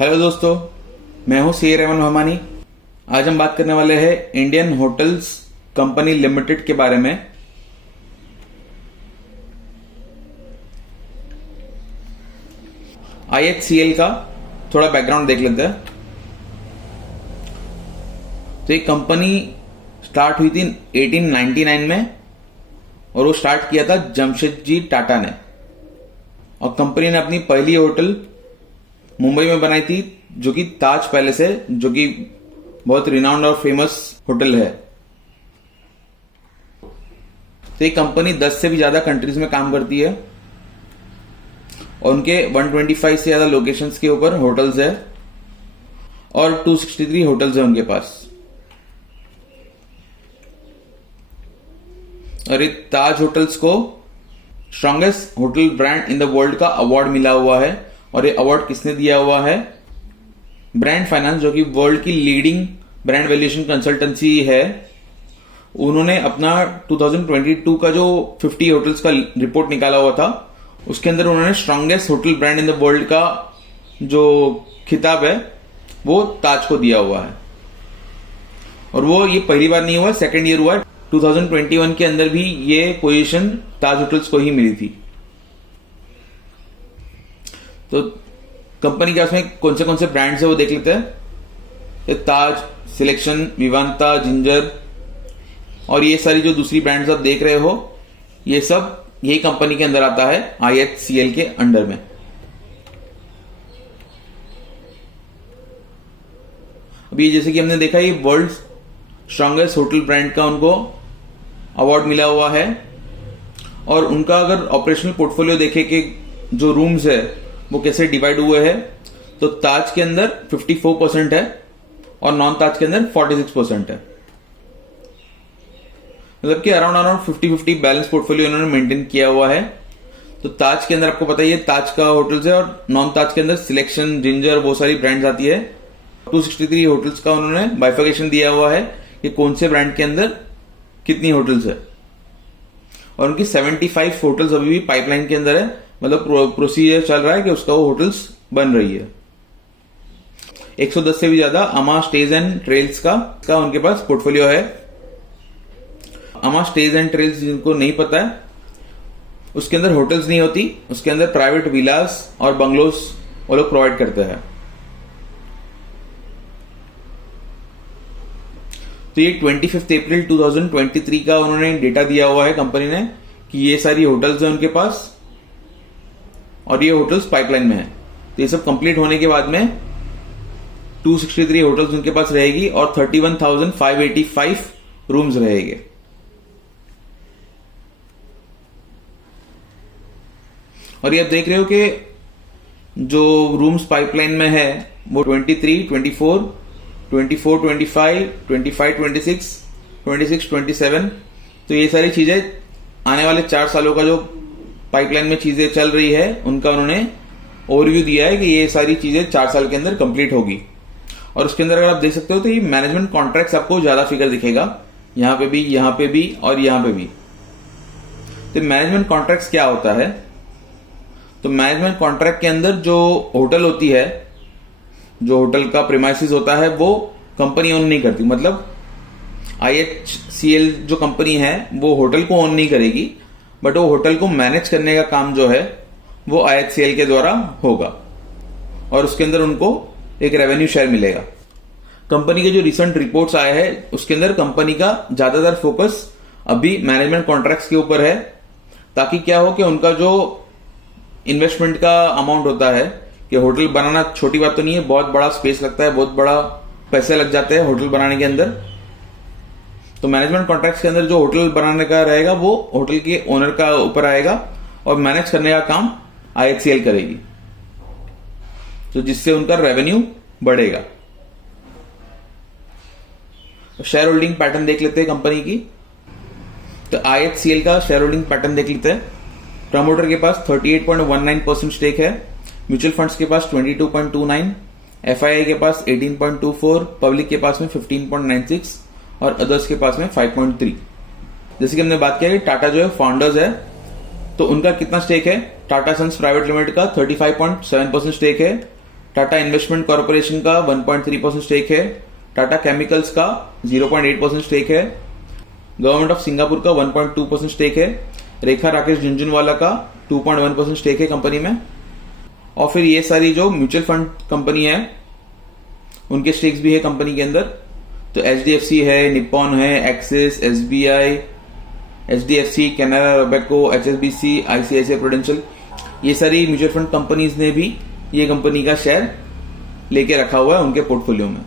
Hello दोस्तों, मैं हूं सी रहमान हमानी। आज हम बात करने वाले हैं इंडियन होटल्स कंपनी लिमिटेड के बारे में। IHCL का थोड़ा बैकग्राउंड देख लेते हैं। तो ये कंपनी स्टार्ट हुई थी 1899 में और वो स्टार्ट किया था जमशेदजी टाटा ने। और कंपनी ने अपनी पहली होटल मुंबई में बनाई थी, जो कि ताज पैलेस है, जो कि बहुत रिनाउंड और फेमस होटल है। तो ये कंपनी 10 से भी ज्यादा कंट्रीज में काम करती है और उनके 125 से ज्यादा लोकेशंस के ऊपर होटल्स है और 263 होटल्स है उनके पास। और ये ताज होटल्स को strongest hotel brand in the world का अवार्ड मिला हुआ है। और ये अवार्ड किसने दिया हुआ है? ब्रांड फाइनेंस, जो कि वर्ल्ड की लीडिंग ब्रांड वैल्यूएशन कंसल्टेंसी है, उन्होंने अपना 2022 का जो 50 होटल्स का रिपोर्ट निकाला हुआ था, उसके अंदर उन्होंने strongest hotel brand in the world का जो खिताब है वो ताज को दिया हुआ है। और वो ये पहली बार नहीं हुआ, सेकेंड ईयर हुआ। 2021 के अंदर भी ये पोजीशन ताज होटल्स को ही मिली थी। तो कंपनी के उसमें कौन से ब्रांड्स है वो देख लेते हैं। ताज, सिलेक्शन, विवांता, जिंजर और ये सारी जो दूसरी ब्रांड्स आप देख रहे हो, ये सब यही कंपनी के अंदर आता है, IHCL के अंडर में। अभी जैसे कि हमने देखा, ये वर्ल्ड स्ट्रॉन्गेस्ट होटल ब्रांड का उनको अवार्ड मिला हुआ है। और उनका अगर ऑपरेशनल पोर्टफोलियो देखे कि जो रूम्स है वो कैसे डिवाइड हुए हैं, तो ताज के अंदर 54% है और नॉन ताज के अंदर 46% है। मतलब कि अराउंड 50-50 बैलेंस पोर्टफोलियो इन्होंने मेंटेन किया हुआ है। तो ताज के अंदर आपको पता ही है, ताज का होटल्स है और नॉन ताज के अंदर सिलेक्शन, जिंजर, वो सारी ब्रांड्स आती है। 263 होटल्स का उन्होंने बाइफिकेशन दिया हुआ है कि कौन से ब्रांड के अंदर कितनी होटल्स है। और उनकी 75 होटल्स अभी भी पाइपलाइन के अंदर है, मतलब प्रोसीजर चल रहा है कि उसका वो होटल्स बन रही है। 110 से भी ज्यादा अमा स्टेज एंड ट्रेल्स का उनके पास पोर्टफोलियो है। अमा स्टेज एंड ट्रेल्स जिनको नहीं पता है, उसके अंदर होटल्स नहीं होती, उसके अंदर प्राइवेट विलास और बंगलोस वो लोग प्रोवाइड करते हैं। तो ये 25 अप्रैल 2023 का उन्होंने डेटा दिया हुआ है कंपनी ने कि ये सारी होटल्स है उनके पास और ये होटल्स पाइपलाइन में है। तो ये सब कंप्लीट होने के बाद में 263 होटल्स उनके पास रहेगी और 31,585 रूम्स रहेंगे। और ये आप देख रहे हो कि जो रूम्स पाइपलाइन में है वो 23, 24, 25, 25, 26, 27। तो ये सारी चीजें आने वाले 4 सालों का जो पाइपलाइन में चीजें चल रही है, उनका उन्होंने ओवरव्यू दिया है कि ये सारी चीजें 4 साल के अंदर कंप्लीट होगी। और उसके अंदर अगर आप देख सकते हो तो ये मैनेजमेंट कॉन्ट्रैक्ट्स आपको ज्यादा फिगर दिखेगा, यहां पे भी, यहां पे भी और यहां पे भी। तो मैनेजमेंट कॉन्ट्रैक्ट्स क्या होता है? तो मैनेजमेंट कॉन्ट्रैक्ट के अंदर जो होटल होती है, जो होटल का प्रीमाइसिस होता है, वो कंपनी ओन नहीं करती। मतलब IHCL जो कंपनी है वो होटल को ओन नहीं करेगी, बट वो होटल को मैनेज करने का काम जो है वो IHCL के द्वारा होगा और उसके अंदर उनको एक रेवेन्यू शेयर मिलेगा। कंपनी के जो रिसेंट रिपोर्ट्स आए हैं उसके अंदर कंपनी का ज्यादातर फोकस अभी मैनेजमेंट कॉन्ट्रैक्ट्स के ऊपर है, ताकि क्या हो कि उनका जो इन्वेस्टमेंट का अमाउंट होता है, कि होटल बनाना छोटी बात तो नहीं है, बहुत बड़ा स्पेस लगता है, बहुत बड़ा पैसे लग जाते हैं होटल बनाने के अंदर। तो मैनेजमेंट कॉन्ट्रैक्ट्स के अंदर जो होटल बनाने का रहेगा वो होटल के ओनर का ऊपर आएगा और मैनेज करने का काम IHCL करेगी, तो जिससे उनका रेवेन्यू बढ़ेगा। शेयर होल्डिंग पैटर्न देख लेते हैं कंपनी की। तो IHCL का शेयर होल्डिंग पैटर्न देख लेते हैं। प्रमोटर के पास 38.19% स्टेक है, म्यूचुअल फंड्स के पास 22.29, FII के पास 18.24, पब्लिक के पास में 15.96 और अदर्स के पास में 5.3। जैसे कि हमने बात किया कि टाटा जो है फाउंडर्स है, तो उनका कितना स्टेक है? टाटा सन्स प्राइवेट लिमिटेड का 35.7% स्टेक है, टाटा इन्वेस्टमेंट कॉर्पोरेशन का 1.3% स्टेक है, टाटा केमिकल्स का 0.8% स्टेक है, गवर्नमेंट ऑफ सिंगापुर का 1.2% स्टेक है, रेखा राकेश झुंझुनवाला का 2.1% स्टेक है कंपनी में। और फिर ये सारी जो म्यूचुअल फंड कंपनी है उनके स्टेक्स भी है कंपनी के अंदर। तो HDFC है, निप्पॉन है, axis, SBI, HDFC, Canara Robeco, HSBC, ICICI prudential, ये सारी म्यूचुअल फंड कंपनीज ने भी ये कंपनी का शेयर लेके रखा हुआ है उनके पोर्टफोलियो में।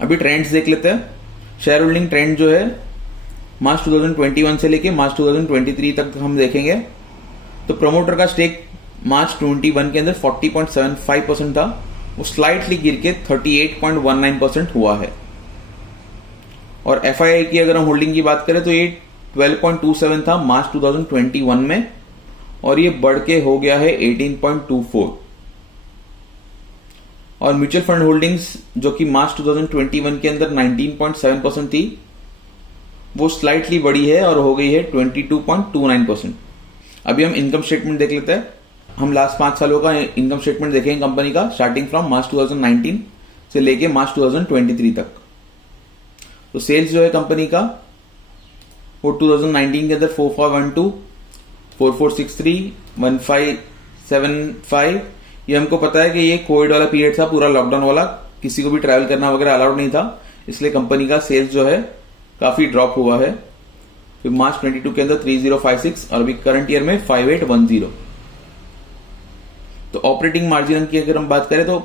अभी ट्रेंड्स देख लेते हैं। शेयर होल्डिंग ट्रेंड जो है मार्च 2021 से लेके मार्च 2023 तक हम देखेंगे तो प्रमोटर का स्टेक मार्च 21 के अंदर 40.75% था, वो स्लाइटली गिर के 38.19% हुआ है। और FII की अगर हम होल्डिंग की बात करें तो ये 12.27 था मार्च 2021 में, और ये बढ़ के हो गया है 18.24। और म्यूचुअल फंड होल्डिंग्स जो कि मार्च 2021 के अंदर 19.7% थी, वो स्लाइटली बढ़ी है और हो गई है 22.29%। अभी हम इनकम स्टेटमेंट देख लेते हैं। हम लास्ट 5 सालों का इनकम स्टेटमेंट देखेंगे कंपनी का, स्टार्टिंग फ्रॉम मार्च 2019 से लेके मार्च 2023 तक। तो सेल्स जो है कंपनी का वो 2019 के अंदर 4412, 4463, 1575। ये हमको पता है कि ये कोविड वाला पीरियड था, पूरा लॉकडाउन वाला, किसी को भी ट्रैवल करना वगैरह अलाउड नहीं था, इसलिए कंपनी का सेल्स जो है काफी ड्रॉप हुआ है। फिर मार्च 22 के अंदर 3056 और अभी करंट ईयर में 5810। तो ऑपरेटिंग मार्जिन की अगर हम बात करें तो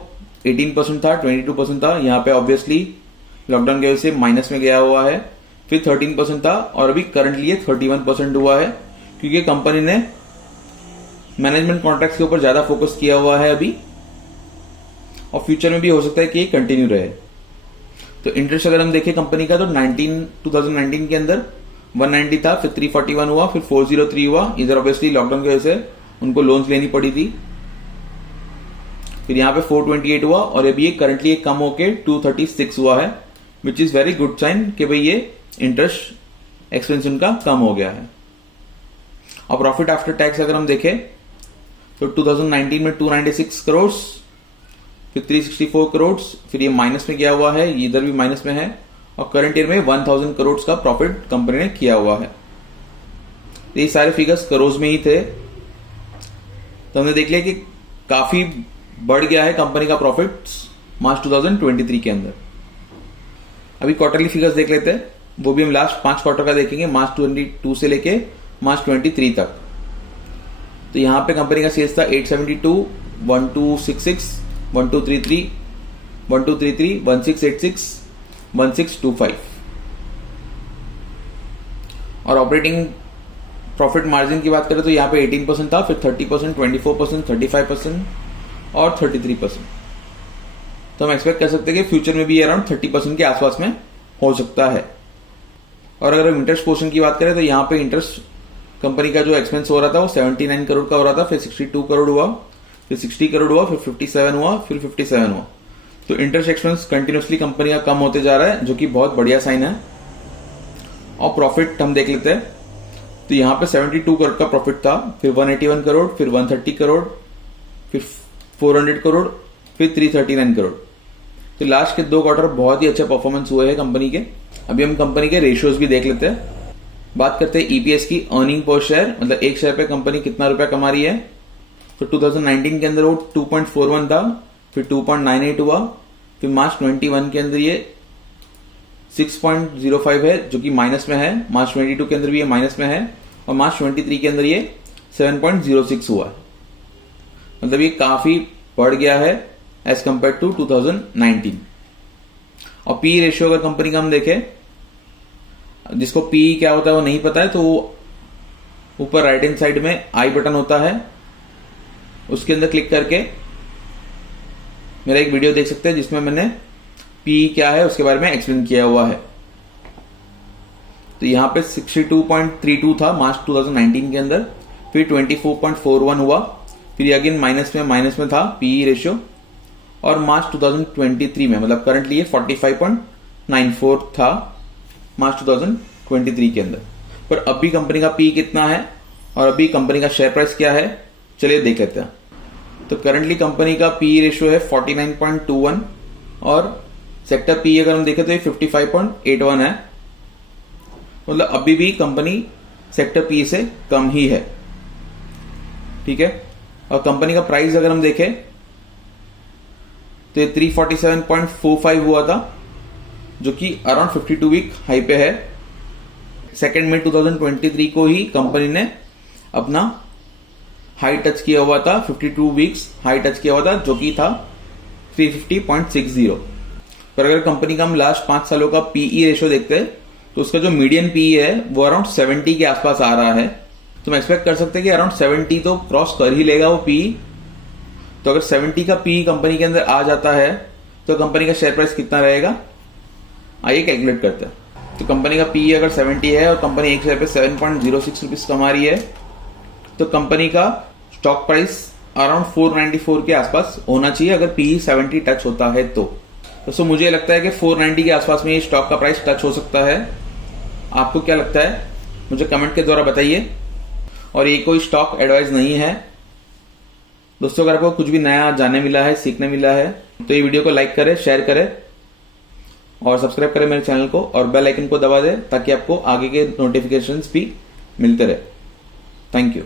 18% था, 22% था, यहाँ पे ऑब्वियसली लॉकडाउन की वजह से माइनस में गया हुआ है। फिर 13% था और अभी करंटली ये 31% हुआ है, क्योंकि कंपनी ने मैनेजमेंट कॉन्ट्रैक्ट्स के ऊपर ज्यादा फोकस किया हुआ है अभी, और फ्यूचर में भी हो सकता है कि ये कंटिन्यू रहे। तो इंटरेस्ट अगर हम देखें कंपनी का तो 2019 के अंदर 190 था, फिर 341 हुआ, फिर 403 हुआ। इधर ऑब्वियसली लॉकडाउन की वजह से उनको लोन्स लेनी पड़ी थी। फिर यहाँ पे 428 हुआ और अभी ये करंटली कम होके 236 हुआ है, which is very good sign कि भाई ये इंटरेस्ट एक्सपेंस उनका कम हो गया है। और प्रॉफिट आफ्टर टैक्स अगर हम देखें तो 2019 में 296 करोड़, फिर 364 करोड़, फिर ये माइनस में गया हुआ है, इधर भी माइनस में है, और करंट ईयर में 1000 करोड़ का प्रॉफिट कंपनी ने किया हुआ है। तो ये सारे फिगर्स करोड़ में ही थे। तो हमने देख लिया कि काफी बढ़ गया है कंपनी का प्रॉफिट मार्च 2023 के अंदर। अभी क्वार्टरली फिगर्स देख लेते हैं, वो भी हम लास्ट 5 क्वार्टर का देखेंगे, मार्च 22 से लेके मार्च 23 तक। तो यहां पे कंपनी का सेल्स था 872, 1266, 1233, 1233, 1686, 1625। और ऑपरेटिंग प्रॉफिट मार्जिन की बात करें तो यहाँ पे 18% था, फिर 30%, 24%, 35% और 33%। तो हम एक्सपेक्ट कर सकते हैं कि फ्यूचर में भी अराउंड 30% के आसपास में हो सकता है। और अगर हम इंटरेस्ट पोर्शन की बात करें तो यहाँ पे इंटरेस्ट कंपनी का जो एक्सपेंस हो रहा था वो 79 करोड़ का हो रहा था, फिर 62 करोड़ हुआ, फिर 60 करोड़ हुआ, फिर 57 हुआ, फिर 57 हुआ। तो इंटरेस्ट एक्सपेंस कंटिन्यूसली कंपनी का कम होते जा रहा है, जो कि बहुत बढ़िया साइन है। और प्रॉफिट हम देख लेते हैं, तो यहाँ पे 72 करोड़ का प्रॉफिट था, फिर 181 करोड़, फिर 130 करोड़, फिर 400 करोड़, फिर 339 करोड़। तो लास्ट के 2 क्वार्टर बहुत ही अच्छा परफॉर्मेंस हुए हैं कंपनी के। अभी हम कंपनी के रेशियोज भी देख लेते हैं। बात करते हैं ईपीएस की, अर्निंग पर शेयर, मतलब एक शेयर पे कंपनी कितना रुपया कमा रही है। तो 2019 के अंदर वो 2.41 था, फिर 2.98 हुआ, फिर मार्च 21 के अंदर ये 6.05 है, जो कि माइनस में है। मार्च 22 के अंदर भी ये माइनस में है, और मार्च 23 के अंदर ये 7.06 हुआ। मतलब ये काफी बढ़ गया है एज कंपेयर टू 2019। और पी रेशियो अगर कंपनी का हम देखें, जिसको पी क्या होता है वो नहीं पता है, तो ऊपर राइट हैंड साइड में आई बटन होता है, उसके अंदर क्लिक करके मेरा एक वीडियो देख सकते हैं जिसमें मैंने पी क्या है उसके बारे में एक्सप्लेन किया हुआ है। तो यहां पे 62.32 था मार्च 2019 के अंदर, फिर 24.41 हुआ, फिर अगेन माइनस में था पीई रेशियो, और मार्च 2023 में मतलब करंटली ये 45.94 था मार्च 2023 के अंदर। पर अभी कंपनी का पी कितना है और अभी कंपनी का शेयर प्राइस क्या है, चलिए देख लेते हैं। तो करंटली कंपनी का पी रेशियो है 49.21 और सेक्टर पी अगर हम देखें तो ये 55.81 है। मतलब अभी भी कंपनी सेक्टर पी से कम ही है, ठीक है। और कंपनी का प्राइस अगर हम देखें तो ये 347.45 हुआ था, जो कि अराउंड 52 वीक हाई पे है। 2 मई 2023 को ही कंपनी ने अपना हाई टच किया हुआ था, 52 वीक्स हाई टच किया हुआ था, जो कि था 350.60। पर अगर कंपनी का हम लास्ट 5 सालों का पीई रेशियो देखते हैं तो उसका जो मीडियन पीई है वो अराउंड 70 के आसपास आ रहा है। तो हम एक्सपेक्ट कर सकते हैं कि अराउंड 70 तो क्रॉस कर ही लेगा वो पीई। तो अगर 70 का पीई कंपनी के अंदर आ जाता है तो कंपनी का शेयर प्राइस कितना रहेगा, आइए कैलकुलेट करते हैं। तो कंपनी का पीई अगर 70 है और कंपनी एक शेयर पे 7.06 रुपीज कमा रही है, तो कंपनी का स्टॉक प्राइस अराउंड 494 के आसपास होना चाहिए अगर पीई 70 टच होता है तो। दोस्तों मुझे लगता है कि 490 के आसपास में ये स्टॉक का प्राइस टच हो सकता है। आपको क्या लगता है मुझे कमेंट के द्वारा बताइए। और ये कोई स्टॉक एडवाइस नहीं है दोस्तों। अगर आपको कुछ भी नया जानने मिला है, सीखने मिला है, तो ये वीडियो को लाइक करें, शेयर करें और सब्सक्राइब करें मेरे चैनल को और बेल आइकन को दबा दें ताकि आपको आगे के नोटिफिकेशंस भी मिलते रहे। Thank you.